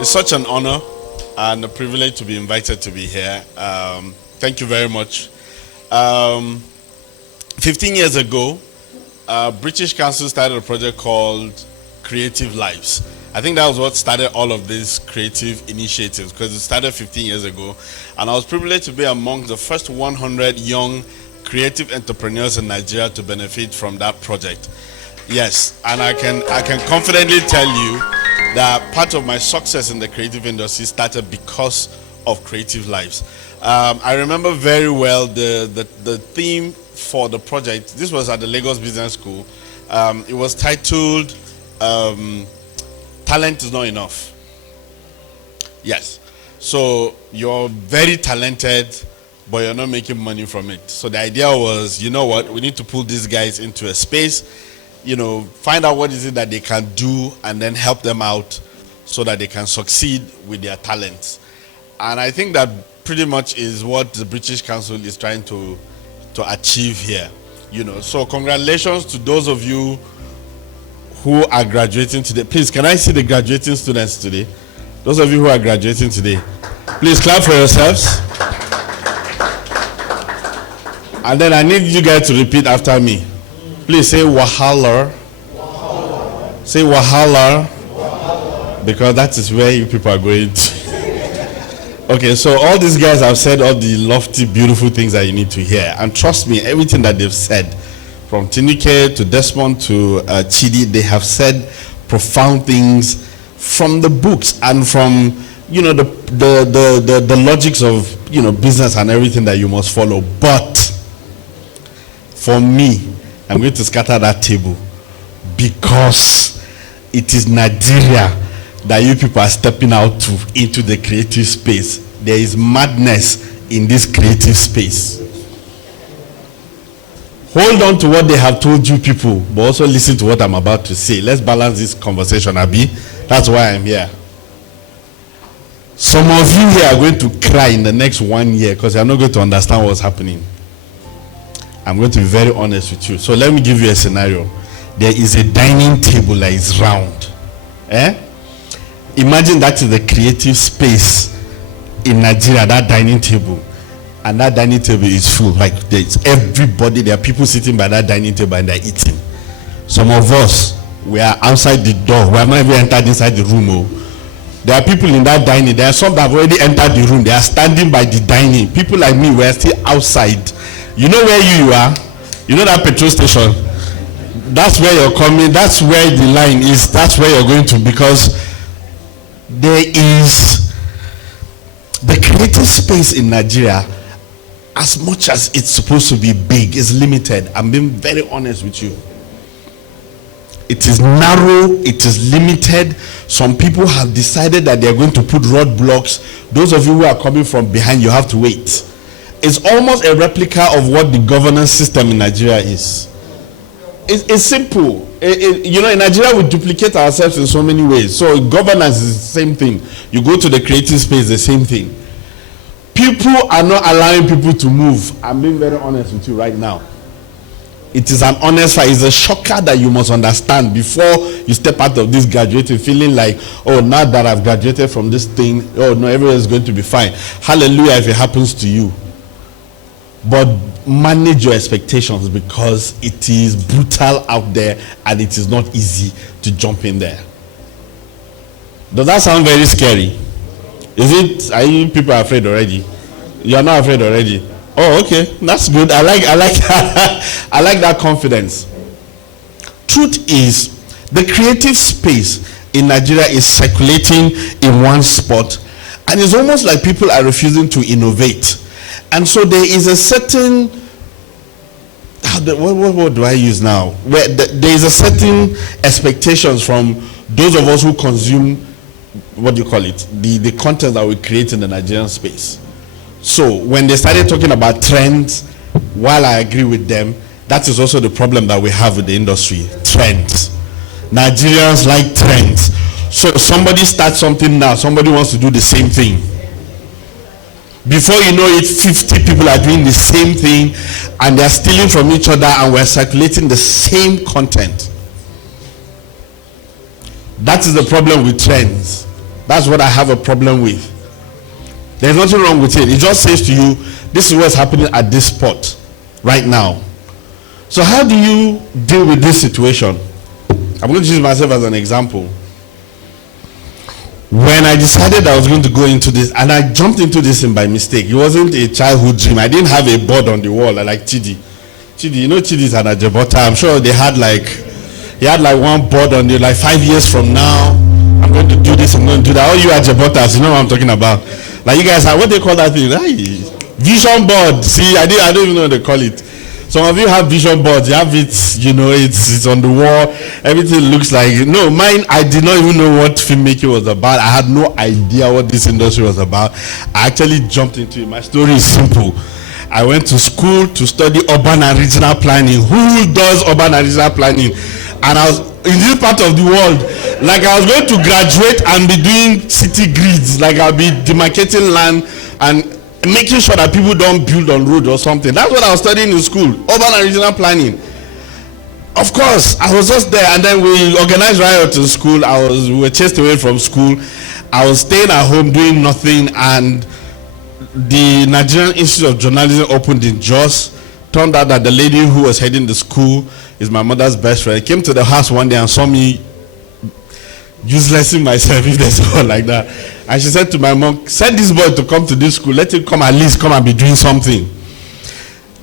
It's such an honor and a privilege to be invited to be here. Thank you very much. 15 years ago, British Council started a project called Creative Lives. I think that was what started all of these creative initiatives, because it started 15 years ago. And I was privileged to be among the first 100 young creative entrepreneurs in Nigeria to benefit from that project. Yes, and I can confidently tell you that part of my success in the creative industry started because of Creative Lives. I remember very well the theme for the project. This was at the Lagos Business School. It was titled Talent is Not Enough. Yes. So you're very talented, but you're not making money from it. So the idea was, you know what, we need to pull these guys into a space, you know, find out what is it that they can do and then help them out so that they can succeed with their talents. And I think that pretty much is what the British Council is trying to achieve here. You know, so congratulations to those of you who are graduating today. Please, can I see the graduating students today? Those of you who are graduating today, please clap for yourselves. And then I need you guys to repeat after me. Please say Wahala. Wahala. Say Wahala. Wahala. Because that is where you people are going to. Okay, so all these guys have said all the lofty, beautiful things that you need to hear. And trust me, everything that they've said, from Tinike to Desmond to Chidi, they have said profound things from the books and from, you know, the logics of, you know, business and everything that you must follow. But for me, I'm going to scatter that table because it is Nigeria that you people are stepping out into the creative space. There is madness in this creative space. Hold on to what they have told you people, but also listen to what I'm about to say. Let's balance this conversation, Abi. That's why I'm here. Some of you here are going to cry in the next 1 year because you're not going to understand what's happening. I'm going to be very honest with you. So let me give you a scenario. There is a dining table that is round. Imagine that is the creative space in Nigeria, that dining table. And that dining table is full. Like there's everybody, there are people sitting by that dining table and they're eating. Some of us, we are outside the door. We have not even entered inside the room. Oh. There are people in that dining. There are some that have already entered the room. They are standing by the dining. People like me, we are still outside. You know where you are? You know that petrol station? That's where you're coming. That's where the line is. That's where you're going to, because there is the creative space in Nigeria, as much as it's supposed to be big, is limited. I'm being very honest with you. It is narrow, it is limited. Some people have decided that they're going to put roadblocks. Those of you who are coming from behind, you have to wait. It's almost a replica of what the governance system in Nigeria is. It's simple. You know, in Nigeria, we duplicate ourselves in so many ways. So governance is the same thing. You go to the creative space, the same thing. People are not allowing people to move. I'm being very honest with you right now. It is an honest fact. It's a shocker that you must understand before you step out of this graduating feeling like, oh, now that I've graduated from this thing, oh no, everything is going to be fine. Hallelujah if it happens to you. But manage your expectations, because it is brutal out there and it is not easy to jump in there. Does that sound very scary? Is it? Are you people afraid already? You are not afraid already? Oh, okay, that's good. I like I like that confidence. Truth is, the creative space in Nigeria is circulating in one spot, and it's almost like people are refusing to innovate. And so there is a certain, what word do I use now? Where there is a certain expectations from those of us who consume, what do you call it? The content that we create in the Nigerian space. So when they started talking about trends, while I agree with them, that is also the problem that we have with the industry. Trends. Nigerians like trends. So somebody starts something now, somebody wants to do the same thing. Before you know it, 50 people are doing the same thing and they're stealing from each other and we're circulating the same content. That is the problem with trends. That's what I have a problem with. There's nothing wrong with it. It just says to you, this is what's happening at this spot right now. So how do you deal with this situation? I'm going to use myself as an example. When I decided I was going to go into this, and I jumped into this by mistake. It wasn't a childhood dream. I didn't have a board on the wall like Chidi. Chidi, you know Chidi's an Ajabota. I'm sure he had like one board on the, like 5 years from now, I'm going to do this, I'm going to do that. All you Ajabotas, you know what I'm talking about. Like you guys have, what they call that thing? Vision board. See, I don't even know what they call it. Some of you have vision boards. You have it, you know, it's on the wall. Everything looks like, no, mine, I did not even know what filmmaking was about. I had no idea what this industry was about. I actually jumped into it. My story is simple. I went to school to study urban and regional planning. Who does urban and regional planning? And I was in this part of the world, like I was going to graduate and be doing city grids. Like I'll be demarcating land and making sure that people don't build on road or something. That's what I was studying in school, urban and regional planning. Of course, I was just there, and then we organized riot in school. We were chased away from school. I was staying at home doing nothing, and the Nigerian Institute of Journalism opened in Jos. Turned out that the lady who was heading the school is my mother's best friend. Came to the house one day and saw me uselessing myself, if there's a word like that. And she said to my mom, send this boy to come to this school. Let him come, at least come and be doing something.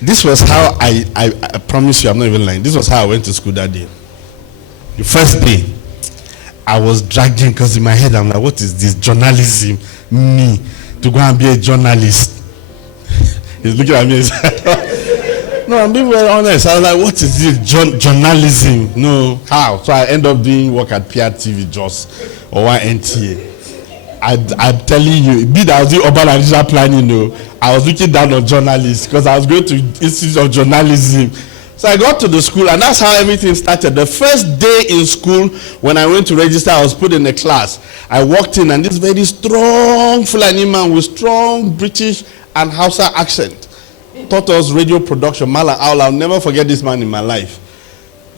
This was how I promise you, I'm not even lying. This was how I went to school that day. The first day, I was dragging, because in my head, I'm like, what is this journalism? Me, to go and be a journalist. He's looking at me. No, I'm being very honest. I was like, what is this journalism? No, how? So I end up doing work at PRTV Jos or one NTA. I'm telling you, be that I was doing urban and regional planning, no, I was looking down on journalists because I was going to Institute of Journalism. So I got to the school, and that's how everything started. The first day in school, when I went to register, I was put in a class. I walked in, and this very strong Fulani man with strong British and Hausa accent taught us radio production. Mala Aula, I'll never forget this man in my life.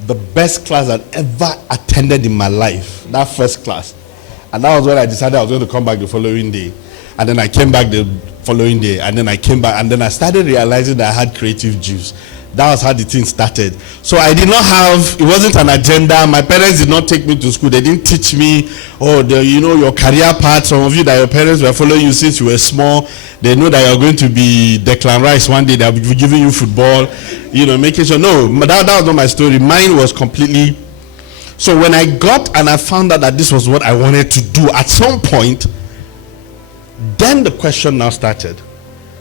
The best class I'd ever attended in my life, that first class. And that was when I decided I was going to come back the following day. And then I came back the following day, and then I came back, and then I started realizing that I had creative juice. That was how the thing started. So I did not have, it wasn't an agenda. My parents did not take me to school. They didn't teach me, your career path. Some of you that your parents were following you since you were small, they know that you're going to be Declan Rice one day. They'll be giving you football, making sure. No, that was not my story. Mine was completely. So when I got and I found out that this was what I wanted to do at some point, then the question now started.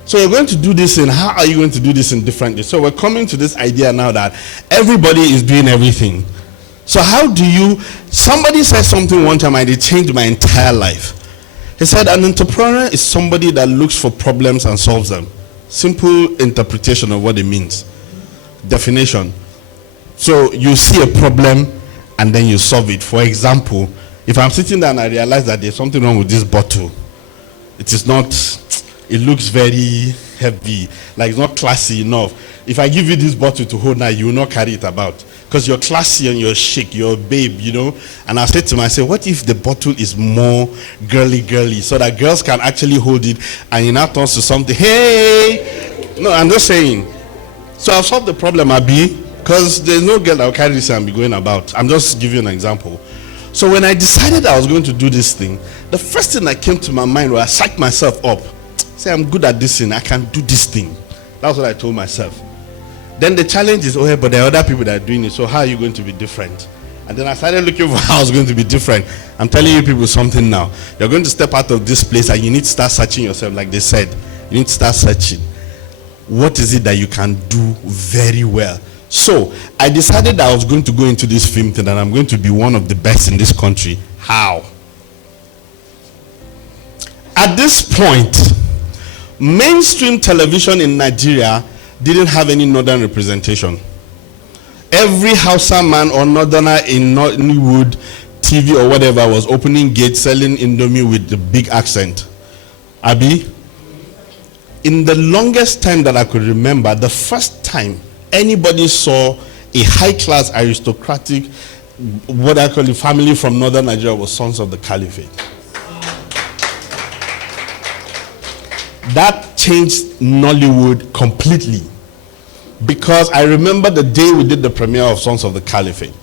So you're going to do this, and how are you going to do this in different ways? So we're coming to this idea now that everybody is doing everything. So how do you, somebody said something one time and it changed my entire life. He said an entrepreneur is somebody that looks for problems and solves them. Simple interpretation of what it means. Definition. So you see a problem and then you solve it. For example, if I'm sitting there and I realize that there's something wrong with this bottle, it looks very heavy, like it's not classy enough. If I give you this bottle to hold now, you will not carry it about because you're classy and you're chic, you're a babe, And I said to myself, what if the bottle is more girly, so that girls can actually hold it and it now turns to something, hey! No, I'm just saying. So I've solved the problem, Abi, because there's no girl that will carry this and be going about. I'm just giving you an example. So when I decided I was going to do this thing, the first thing that came to my mind was I psyched myself up. Say, I'm good at this thing, I can do this thing. That's what I told myself. Then the challenge is, but there are other people that are doing it, so how are you going to be different? And then I started looking for how I was going to be different. I'm telling you people something now. You're going to step out of this place and you need to start searching yourself, like they said. You need to start searching. What is it that you can do very well? So I decided that I was going to go into this film thing and I'm going to be one of the best in this country. How? At this point, mainstream television in Nigeria didn't have any northern representation. Every Hausa man or northerner in Nollywood TV or whatever was opening gates selling Indomie with the big accent. Abi, in the longest time that I could remember, the first time anybody saw a high-class aristocratic, what I call a family from northern Nigeria was Sons of the Caliphate. That changed Nollywood completely. Because I remember the day we did the premiere of Sons of the Caliphate.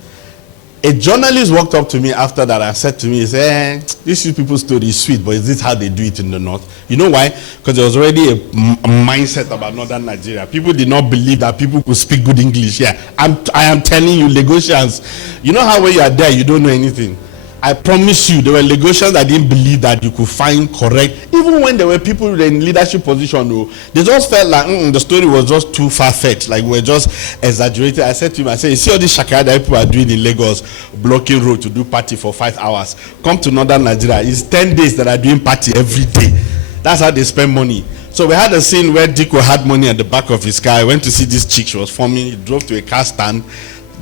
A journalist walked up to me after that and said to me, he said, this you people's story is sweet, but is this how they do it in the north? You know why? Because there was already a mindset about northern Nigeria. People did not believe that people could speak good English. Yeah, I am telling you, Lagosians, you know how when you are there, you don't know anything. I promise you, there were Lagosians that didn't believe that you could find correct, even when there were people in leadership position, they just felt like the story was just too far-fetched, like we're just exaggerating. I said to him, I said, you see all this shakara that people are doing in Lagos, blocking road to do party for 5 hours. Come to northern Nigeria, it's 10 days that are doing party every day. That's how they spend money. So we had a scene where Diko had money at the back of his car. I went to see this chick, she was forming, he drove to a car stand,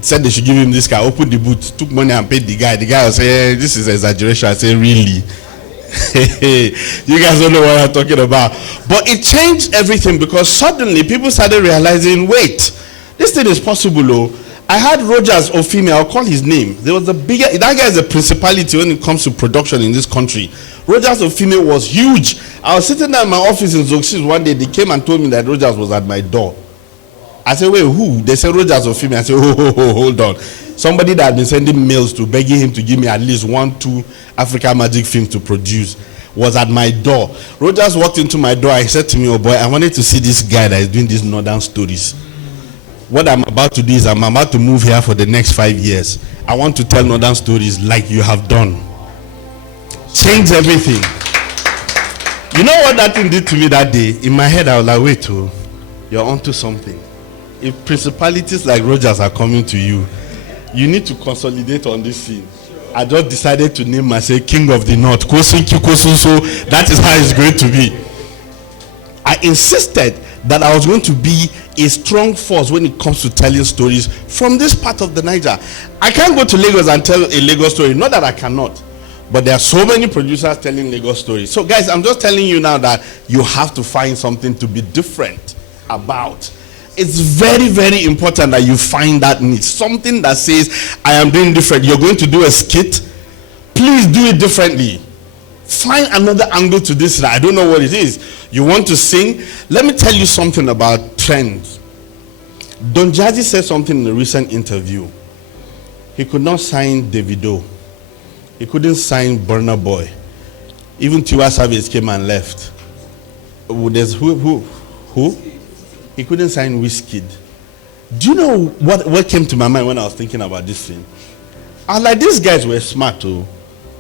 said they should give him this car, opened the boot, took money and paid the guy. The guy was saying, this is exaggeration. I said, really? You guys don't know what I'm talking about. But it changed everything because suddenly people started realizing, wait, this thing is possible. I had Rogers Ofime, I'll call his name. There was that guy is a principality when it comes to production in this country. Rogers Ofime was huge. I was sitting there in my office in Zoxis one day. They came and told me that Rogers was at my door. I said, wait, who? They said Rogers Ofime. I said, hold on. Somebody that had been sending mails to begging him to give me at least 1-2 African Magic films to produce was at my door. Rogers walked into my door. I said to me, oh boy, I wanted to see this guy that is doing these northern stories. What I'm about to do is I'm about to move here for the next 5 years. I want to tell northern stories like you have done. Change everything. You know what that thing did to me that day? In my head, I was like, wait, you're onto something. If principalities like Rogers are coming to you, you need to consolidate on this scene. I just decided to name myself King of the North. So that is how it's going to be. I insisted that I was going to be a strong force when it comes to telling stories from this part of the Niger. I can't go to Lagos and tell a Lagos story. Not that I cannot, but there are so many producers telling Lagos stories. So guys, I'm just telling you now that you have to find something to be different about. It's very, very important that you find that niche. Something that says, I am doing different. You're going to do a skit. Please do it differently. Find another angle to this. I don't know what it is. You want to sing? Let me tell you something about trends. Don Jazzy said something in a recent interview. He could not sign Davido. He couldn't sign Burna Boy. Even Tiwa Savage came and left. There's who? He couldn't sign Wizkid. Do you know what came to my mind when I was thinking about this thing? I was like, these guys were smart too.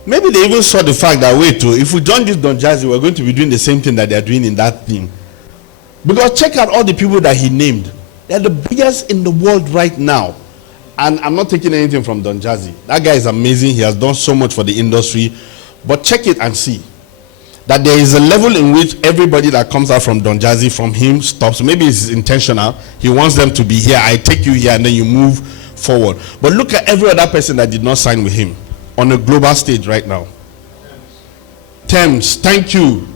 Maybe they even saw the fact that, wait, if we done this Don Jazzy, we're going to be doing the same thing that they're doing in that thing. Because check out all the people that he named. They're the biggest in the world right now. And I'm not taking anything from Don Jazzy. That guy is amazing. He has done so much for the industry. But check it and see that there is a level in which everybody that comes out from Don Jazzy, from him, stops. Maybe it's intentional. He wants them to be here. I take you here and then you move forward. But look at every other person that did not sign with him on a global stage right now. Thames, thank you.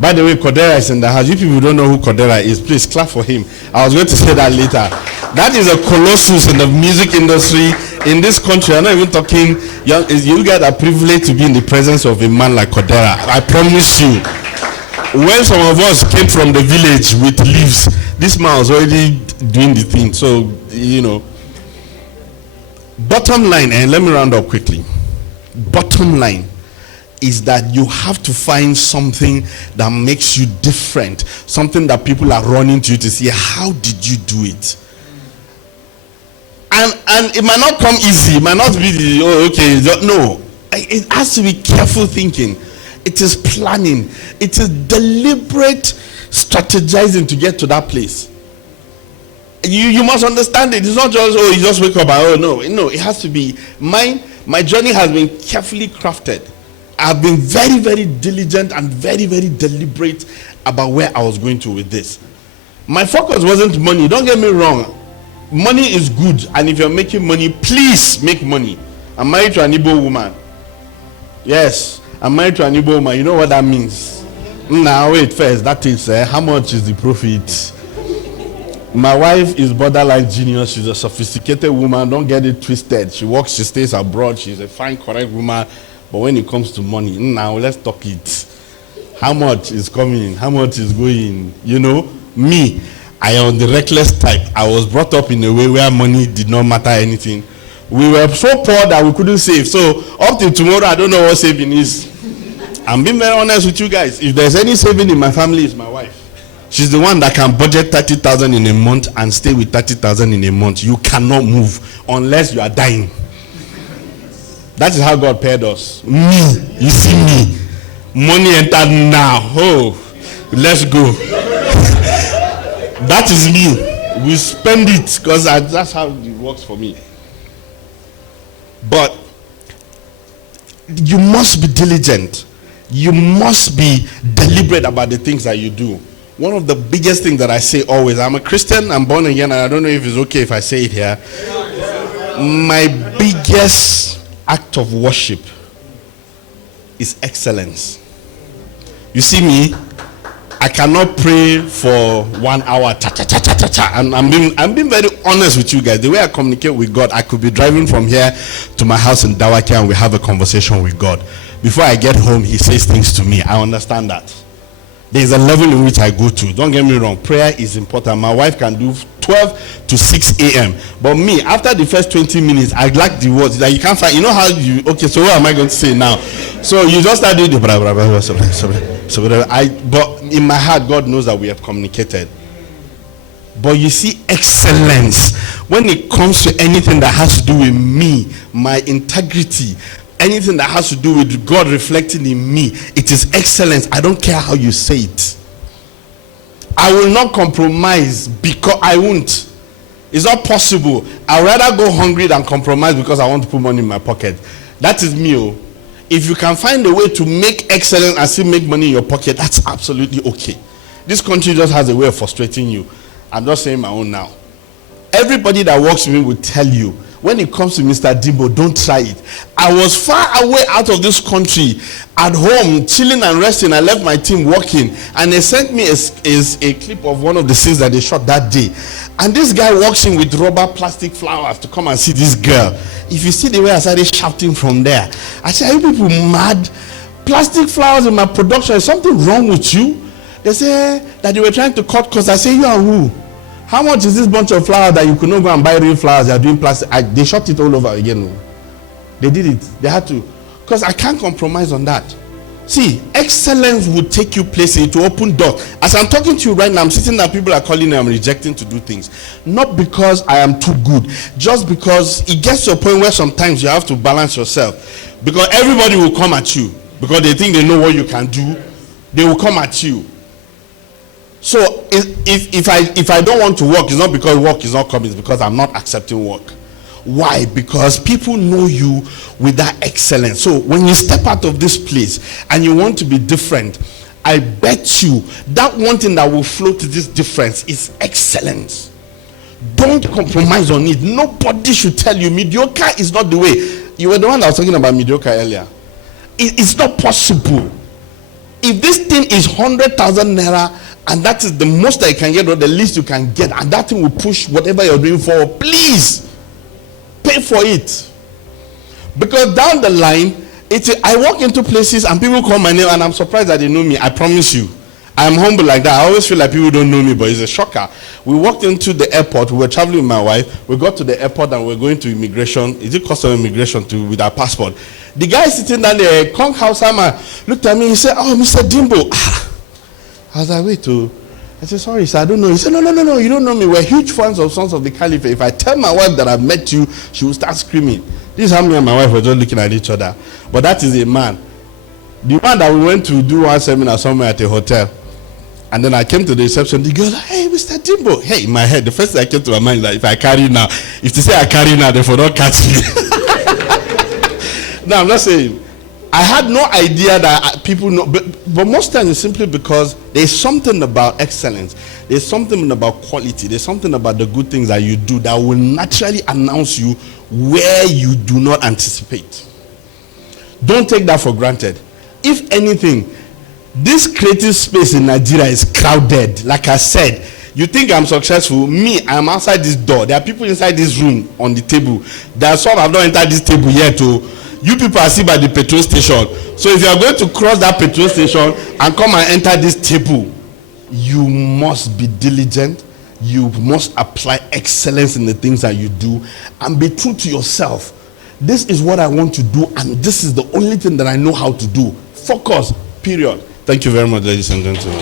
By the way, Kodera is in the house. You people don't know who Kodera is. Please clap for him. I was going to say that later. That is a colossus in the music industry in this country. I'm not even talking. You guys are privileged to be in the presence of a man like Kodera. I promise you. When some of us came from the village with leaves, this man was already doing the thing. So, you know. Bottom line, and let me round up quickly. Bottom line is that you have to find something that makes you different, something that people are running to you to see, how did you do it? And it might not come easy, it might not be no, it has to be careful thinking. It is planning, it is deliberate strategizing to get to that place. You must understand it. It's not just, you just wake up and no, it has to be. My journey has been carefully crafted. I've been very, very diligent and very, very deliberate about where I was going to with this. My focus wasn't money. Don't get me wrong. Money is good, and if you're making money, please make money. I'm married to an Igbo woman. Yes, I'm married to an Igbo woman. You know what that means? Now, wait first. That is, how much is the profit? My wife is borderline genius. She's a sophisticated woman. Don't get it twisted. She works, she stays abroad. She's a fine, correct woman. But when it comes to money, now let's talk it. How much is coming? How much is going? You know, me, I am the reckless type. I was brought up in a way where money did not matter anything. We were so poor that we couldn't save. So up till tomorrow, I don't know what saving is. I'm being very honest with you guys. If there's any saving in my family, it's my wife. She's the one that can budget 30,000 in a month and stay with 30,000 in a month. You cannot move unless you are dying. That is how God paired us. Me, you see me. Money entered now. Oh, let's go. That is me. We spend it because that's how it works for me. But you must be diligent. You must be deliberate about the things that you do. One of the biggest things that I say always, I'm a Christian, I'm born again, and I don't know if it's okay if I say it here. My biggest act of worship is excellence. You see me, I cannot pray for 1 hour, and I'm being very honest with you guys. The way I communicate with God, I could be driving from here to my house in Dawaki and we have a conversation with God. Before I get home, he says things to me. I understand that. There's a level in which I go to. Don't get me wrong. Prayer is important. My wife can do 12 to 6 a.m. But me, after the first 20 minutes, I like the words that you can't find. You know how you, okay, so what am I going to say now? So you just start doing the blah, blah, blah, blah, but in my heart, God knows that we have communicated. But you see, excellence, when it comes to anything that has to do with me, my integrity, anything that has to do with God reflecting in me, it is excellence. I don't care how you say it. I will not compromise because I won't. It's not possible. I'd rather go hungry than compromise because I want to put money in my pocket. That is me. Oh. If you can find a way to make excellence and still make money in your pocket, that's absolutely okay. This country just has a way of frustrating you. I'm just saying my own now. Everybody that works with me will tell you, when it comes to Mr. Dimbo, don't try it. I was far away out of this country, at home, chilling and resting. I left my team working, and they sent me a clip of one of the scenes that they shot that day. And this guy walks in with rubber plastic flowers to come and see this girl. If you see the way I started shouting from there, I said, are you people mad? Plastic flowers in my production, is something wrong with you? They say that they were trying to cut costs. I say, you are who? How much is this bunch of flowers that you could not go and buy real flowers? They are doing plastic. They shot it all over again. They did it. They had to. Because I can't compromise on that. See, excellence will take you places. It will open doors. As I'm talking to you right now, I'm sitting there, people are calling me, I'm rejecting to do things. Not because I am too good. Just because it gets to a point where sometimes you have to balance yourself. Because everybody will come at you. Because they think they know what you can do. They will come at you. So if I don't want to work, it's not because work is not coming, it's because I'm not accepting work. Why? Because people know you with that excellence. So when you step out of this place and you want to be different, I bet you that one thing that will flow to this difference is excellence. Don't compromise on it. Nobody should tell you mediocre is not the way. You were the one that was talking about mediocre earlier. It's not possible. If this thing is 100,000 naira and that is the most that you can get or the least you can get, and that thing will push whatever you're doing forward, please pay for it. Because down the line, I walk into places and people call my name and I'm surprised that they know me. I promise you. I'm humble like that. I always feel like people don't know me, but it's a shocker. We walked into the airport. We were traveling with my wife. We got to the airport and we were going to immigration. Is it custom immigration with our passport? The guy sitting down there, Kong House man, looked at me. He said, "Oh, Mr. Dimbo." I was like, "Wait, I said, "Sorry, sir, I don't know." He said, No, you don't know me. We're huge fans of Sons of the Caliph. If I tell my wife that I've met you, she will start screaming." This is how me and my wife were just looking at each other. But that is a man. The man that we went to do one seminar somewhere at a hotel. And then I came to the reception. The girl, "Hey, Mr. Dimbo." Hey, in my head, the first thing that came to my mind is that if I carry now, if they say I carry now, they will not catch me. No, I'm not saying. I had no idea that people know, but most times it's simply because there's something about excellence. There's something about quality. There's something about the good things that you do that will naturally announce you where you do not anticipate. Don't take that for granted. If anything, this creative space in Nigeria is crowded. Like I said, you think I'm successful? Me, I'm outside this door. There are people inside this room on the table. There are some have not entered this table yet. You people are seen by the petrol station. So if you are going to cross that petrol station and come and enter this table, you must be diligent. You must apply excellence in the things that you do and be true to yourself. This is what I want to do, and this is the only thing that I know how to do. Focus, period. Thank you very much, ladies and gentlemen.